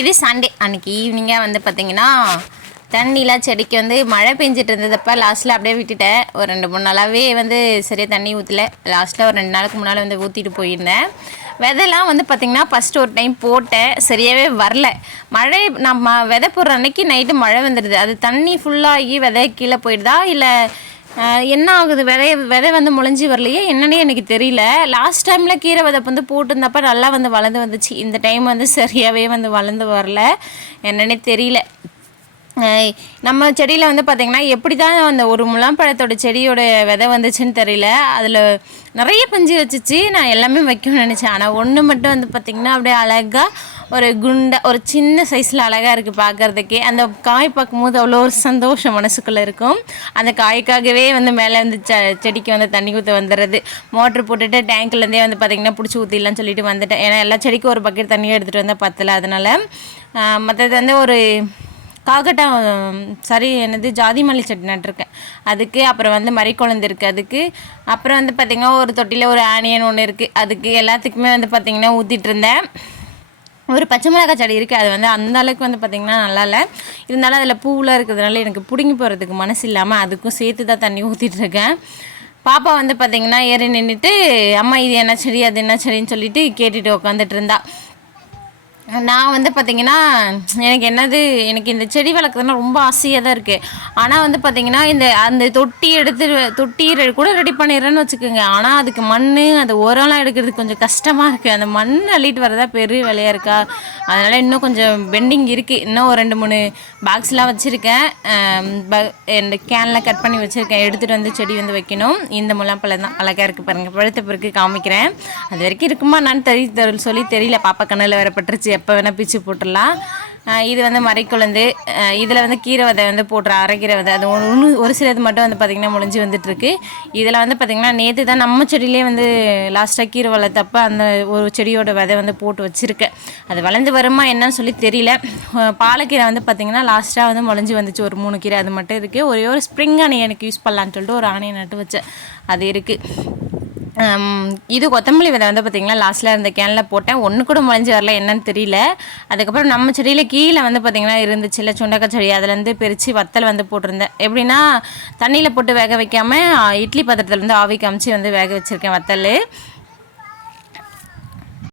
இது சண்டே அன்னைக்கு ஈவினிங்காக வந்து பார்த்தீங்கன்னா தண்ணிலாம் செடிக்கு வந்து மழை பெஞ்சிட்டு இருந்ததப்ப லாஸ்ட்டில் அப்படியே விட்டுட்டேன். ஒரு ரெண்டு மூணு நாளாகவே வந்து சரியாக தண்ணி ஊற்றல லாஸ்ட்டில் ஒரு ரெண்டு நாளுக்கு முன்னால் வந்து ஊற்றிட்டு போயிருந்தேன். விதைலாம் வந்து பார்த்திங்கன்னா ஃபஸ்ட்டு ஒரு டைம் போட்டேன். சரியாகவே வரல. மழை நம்ம விதை போடுற அன்னைக்கு நைட்டு மழை வந்துடுது. அது தண்ணி ஃபுல்லாகி விதை கீழே போயிடுதா? இல்லை என்ன ஆகுது? விதை விதை வந்து முளைஞ்சி வரலையே? என்னன்னே எனக்கு தெரியல. லாஸ்ட் டைமில் கீரை விதை வந்து போட்டிருந்தப்ப நல்லா வந்து வளர்ந்து வந்துச்சு. இந்த டைம் வந்து சரியாகவே வந்து வளர்ந்து வரல. என்னன்னே தெரியல. நம்ம செடியில் வந்து பார்த்திங்கன்னா எப்படி தான் அந்த ஒரு முலாம்பழத்தோட செடியோட விதை வந்துச்சுன்னு தெரியல. அதில் நிறைய பஞ்சு வச்சுச்சு. நான் எல்லாமே வைக்கணும்னு நினச்சேன். ஆனால் ஒன்று மட்டும் வந்து பார்த்திங்கன்னா அப்படியே அழகாக ஒரு குண்டா ஒரு சின்ன சைஸில் அழகாக இருக்குது பார்க்குறதுக்கே அந்த காய் பார்க்கும்போது அவ்வளோ ஒரு சந்தோஷம் மனசுக்குள்ளே இருக்கும். அந்த காய்க்காகவே வந்து மேலே வந்து செ செடிக்கு வந்து தண்ணி ஊற்ற வந்துடுறது. மோட்ரு போட்டுட்டு டேங்க்லேருந்தே வந்து பார்த்திங்கன்னா பிடிச்சி ஊற்றிடலாம்னு சொல்லிட்டு வந்துட்டேன். ஏன்னா எல்லா செடிக்கும் ஒரு பக்கெட் தண்ணியும் எடுத்துகிட்டு வந்தால் பத்தலை அதனால். மற்றது வந்து ஒரு காக்கட்டம் சரி என்னது ஜாதி மல்லி செடி நட்டிருக்கேன். அதுக்கு அப்புறம் வந்து மறிக்குழந்து இருக்குது அதுக்கு. அப்புறம் வந்து பார்த்திங்கன்னா ஒரு தொட்டியில் ஒரு ஆனியன் ஒன்று இருக்குது அதுக்கு எல்லாத்துக்குமே வந்து பார்த்திங்கன்னா ஊற்றிட்டு இருந்தேன். ஒரு பச்சை மிளகாய் செடி இருக்குது அது வந்து அந்த அளவுக்கு வந்து பார்த்திங்கன்னா நல்லா இல்லை. இருந்தாலும் அதில் பூவெலாம் இருக்கிறதுனால எனக்கு பிடுங்கி போகிறதுக்கு மனசு இல்லாமல் அதுக்கும் சேர்த்து தான் தண்ணி ஊற்றிட்டுருக்கேன் பாப்பா வந்து பார்த்திங்கன்னா ஏறி நின்றுட்டு அம்மா இது என்ன செடி அது என்ன செடின்னு சொல்லிட்டு கேட்டுட்டு உட்காந்துட்டு இருந்தா. நான் வந்து பார்த்திங்கன்னா எனக்கு என்னது எனக்கு இந்த செடி வளர்க்குறதுனா ரொம்ப ஆசையாக தான் இருக்குது ஆனால் வந்து பார்த்திங்கன்னா இந்த அந்த தொட்டி எடுத்து தொட்டி ரெ- கூட ரெடி பண்ணிடுறேன்னு வச்சுக்கோங்க. ஆனால் அதுக்கு மண் அந்த உரம்லாம் எடுக்கிறது கொஞ்சம் கஷ்டமாக இருக்குது அந்த மண் அள்ளிட்டு வரதா பெரிய வேலையாக இருக்கா? அதனால் இன்னும் கொஞ்சம் பெண்டிங் இருக்குது இன்னும் ஒரு ரெண்டு மூணு பாக்ஸ்லாம் வச்சுருக்கேன். இந்த கேன்லாம் கட் பண்ணி வச்சுருக்கேன். எடுத்துகிட்டு வந்து செடி வந்து வைக்கணும். இந்த முலாம்பழம் தான் அழகாக இருக்குது பாருங்கள் பழுத்த பிறகு காமிக்கிறேன். அது வரைக்கும் இருக்குமா நான் தெரிய சொல்லி தெரியல. பாப்பா கண்ணில் வேற பட்டுருச்சு. எப்போ வேணால் பிச்சு போட்டுடலாம். இது வந்து மறைக்குழந்து இதில் வந்து கீரை விதை வந்து போட்டுற அரைக்கீரை விதை அது ஒன்று ஒரு சிலது மட்டும் வந்து பார்த்திங்கன்னா முடிஞ்சு வந்துட்டுருக்கு. இதில் வந்து பார்த்திங்கன்னா நேற்று தான் நம்ம செடியிலே வந்து லாஸ்ட்டாக கீரை வளர்த்தப்ப அந்த ஒரு செடியோட விதை வந்து போட்டு வச்சுருக்கேன். அது வளர்ந்து வருமா என்னன்னு சொல்லி தெரியல. பாலக்கீரை வந்து பார்த்திங்கன்னா லாஸ்ட்டாக வந்து முளைஞ்சி வந்துச்சு. ஒரு மூணு கீரை அது மட்டும் இருக்குது ஒரே ஒரு ஸ்ப்ரிங் ஆனியன் எனக்கு யூஸ் பண்ணலான்னு சொல்லிட்டு ஒரு ஆணையை நட்டு வச்சேன். அது இருக்குது இது கொத்தமல்லி விதை வந்து பார்த்திங்கன்னா லாஸ்ட்டில் இருந்த கேனில் போட்டேன். ஒன்று கூட முளைஞ்சி வரல என்னன்னு தெரியல. அதுக்கப்புறம் நம்ம செடியில் கீழே வந்து பார்த்திங்கன்னா இருந்துச்சுல்ல சுண்டக்காய் செடி. அதுலேருந்து பிரித்து வத்தல் வந்து போட்டிருந்தேன். எப்படின்னா தண்ணியில் போட்டு வேக வைக்காமல் இட்லி பாத்திரத்துல ஆவி காமிச்சு வந்து வேக வச்சுருக்கேன் வத்தல்.